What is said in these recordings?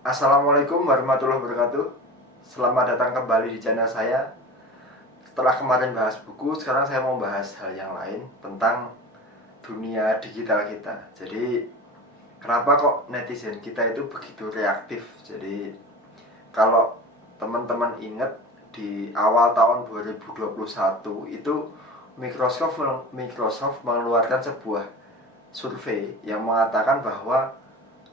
Assalamualaikum warahmatullahi wabarakatuh. Selamat datang kembali di channel saya. Setelah kemarin bahas buku, sekarang saya mau bahas hal yang lain tentang dunia digital kita. Jadi, kenapa kok netizen kita itu begitu reaktif? Jadi, kalau teman-teman ingat di awal tahun 2021 itu Microsoft mengeluarkan sebuah survei yang mengatakan bahwa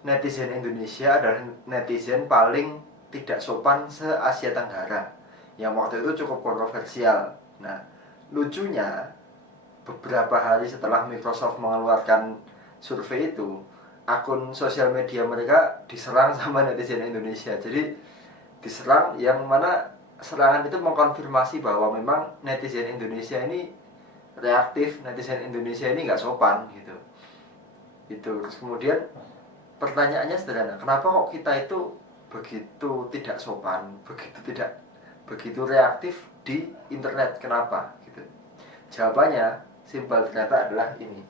netizen Indonesia adalah netizen paling tidak sopan se-Asia Tenggara, yang waktu itu cukup kontroversial. Nah, lucunya beberapa hari setelah Microsoft mengeluarkan survei itu, akun sosial media mereka diserang sama netizen Indonesia. Jadi diserang yang mana serangan itu mengkonfirmasi bahwa memang netizen Indonesia ini reaktif, netizen Indonesia ini nggak sopan gitu. Itu terus kemudian pertanyaannya sederhana, kenapa kok kita itu begitu tidak sopan, begitu reaktif di internet, kenapa gitu? Jawabannya simpel, ternyata adalah ini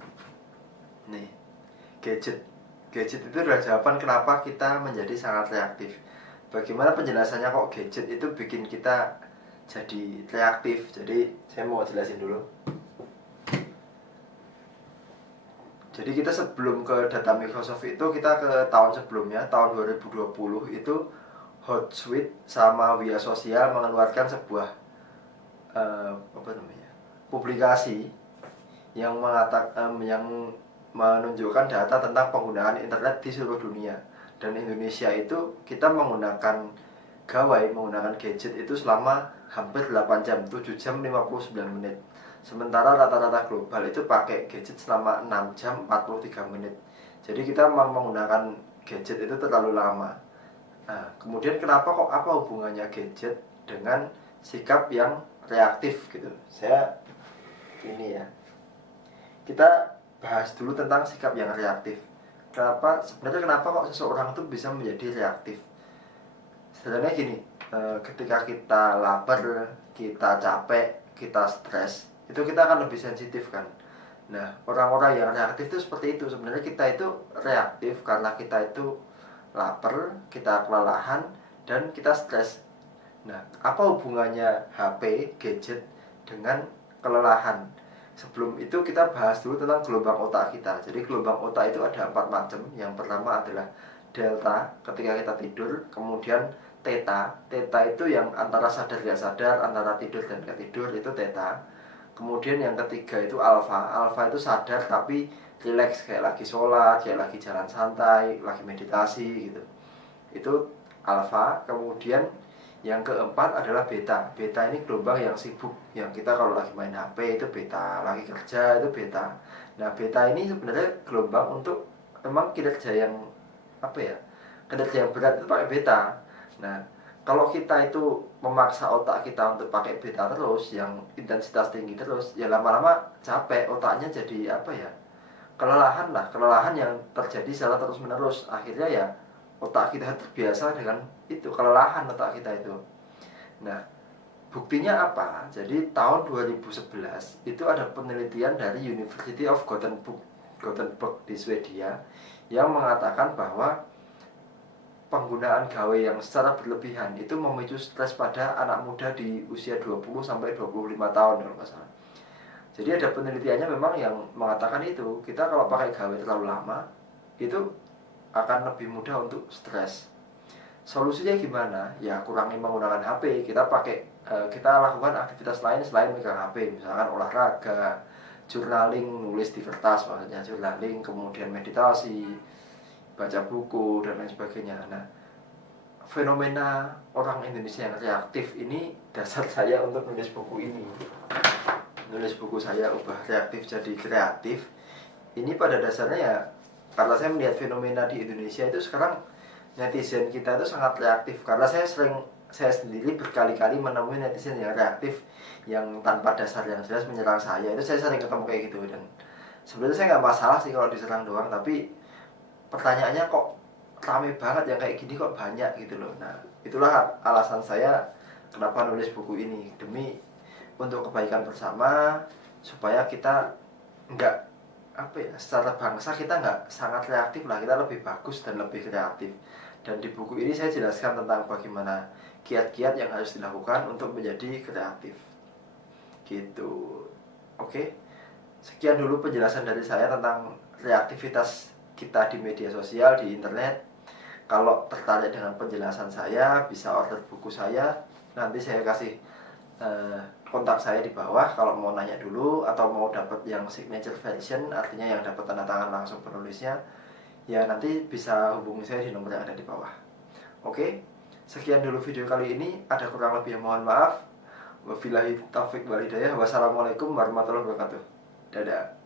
nih, gadget. Gadget itu adalah jawaban kenapa kita menjadi sangat reaktif. Bagaimana penjelasannya kok gadget itu bikin kita jadi reaktif? Jadi saya mau jelasin dulu. Jadi kita sebelum ke data Microsoft itu, kita ke tahun sebelumnya, tahun 2020 itu Hotsuite sama Via Sosial mengeluarkan sebuah apa namanya, publikasi yang yang menunjukkan data tentang penggunaan internet di seluruh dunia. Dan Indonesia itu kita menggunakan gadget itu selama hampir 8 jam, 7 jam 59 menit. Sementara rata-rata global itu pakai gadget selama 6 jam 43 menit. Jadi kita memang menggunakan gadget itu terlalu lama. Nah, kemudian kenapa kok, apa hubungannya gadget dengan sikap yang reaktif gitu? Saya ini ya. Kita bahas dulu tentang sikap yang reaktif. Kenapa kok seseorang itu bisa menjadi reaktif? Sebenarnya gini, ketika kita lapar, kita capek, kita stres, itu kita akan lebih sensitif kan. Nah, orang-orang yang reaktif itu seperti itu. Sebenarnya kita itu reaktif karena kita itu lapar, kita kelelahan, dan kita stres. Nah, apa hubungannya HP, gadget dengan kelelahan? Sebelum itu kita bahas dulu tentang gelombang otak kita. Jadi gelombang otak itu ada 4 macam. Yang pertama adalah delta ketika kita tidur, kemudian theta. Theta itu yang antara sadar dan sadar, antara tidur dan gak tidur, itu theta. Kemudian yang ketiga itu alpha. Alpha itu sadar tapi relax, kayak lagi sholat, kayak lagi jalan santai, lagi meditasi gitu. Itu alpha. Kemudian yang keempat adalah beta. Beta ini gelombang yang sibuk, yang kita kalau lagi main HP itu beta, lagi kerja itu beta. Nah, beta ini sebenarnya gelombang untuk memang kinerja yang apa ya, kinerja yang berat itu pakai beta. Nah, kalau kita itu memaksa otak kita untuk pakai beta terus, yang intensitas tinggi terus, ya lama-lama capek, otaknya jadi apa ya, kelelahan lah, kelelahan yang terjadi secara terus menerus. Akhirnya ya otak kita terbiasa dengan itu, kelelahan otak kita itu. Nah, buktinya apa? Jadi tahun 2011 itu ada penelitian dari University of Gothenburg di Swedia yang mengatakan bahwa penggunaan gawe yang secara berlebihan itu memicu stres pada anak muda di usia 20 sampai 25 tahun kalau nggak salah. Jadi ada penelitiannya memang yang mengatakan itu, kita kalau pakai gawe terlalu lama itu akan lebih mudah untuk stres. Solusinya gimana? Ya kurangi menggunakan HP. Kita lakukan aktivitas lain selain megang HP, misalkan olahraga, journaling, nulis di kertas, maksudnya journaling, kemudian meditasi, baca buku dan lain sebagainya. Nah, fenomena orang Indonesia yang reaktif ini dasar saya untuk nulis buku ini. Nulis buku saya, ubah reaktif jadi kreatif. Ini pada dasarnya ya karena saya melihat fenomena di Indonesia itu sekarang netizen kita itu sangat reaktif. Karena saya sendiri berkali-kali menemui netizen yang reaktif, yang tanpa dasar yang jelas menyerang saya. Itu saya sering ketemu kayak gitu. Dan sebenarnya saya nggak masalah sih kalau diserang doang, tapi pertanyaannya kok rame banget yang kayak gini, kok banyak gitu loh. Nah, itulah alasan saya kenapa nulis buku ini, demi untuk kebaikan bersama, supaya kita nggak apa ya, secara bangsa kita nggak sangat reaktif lah, kita lebih bagus dan lebih kreatif. Dan di buku ini saya jelaskan tentang bagaimana kiat-kiat yang harus dilakukan untuk menjadi kreatif. Gitu. Oke. Sekian dulu penjelasan dari saya tentang kreativitas kita di media sosial, di internet. Kalau tertarik dengan penjelasan saya, bisa order buku saya. Nanti saya kasih kontak saya di bawah kalau mau nanya dulu atau mau dapat yang signature version, artinya yang dapat tanda tangan langsung penulisnya, ya nanti bisa hubungi saya di nomor yang ada di bawah. Oke, sekian dulu video kali ini. Ada kurang lebih mohon maaf. Wabillahi taufiq wal hidayah. Wassalamualaikum warahmatullahi wabarakatuh. Dadah.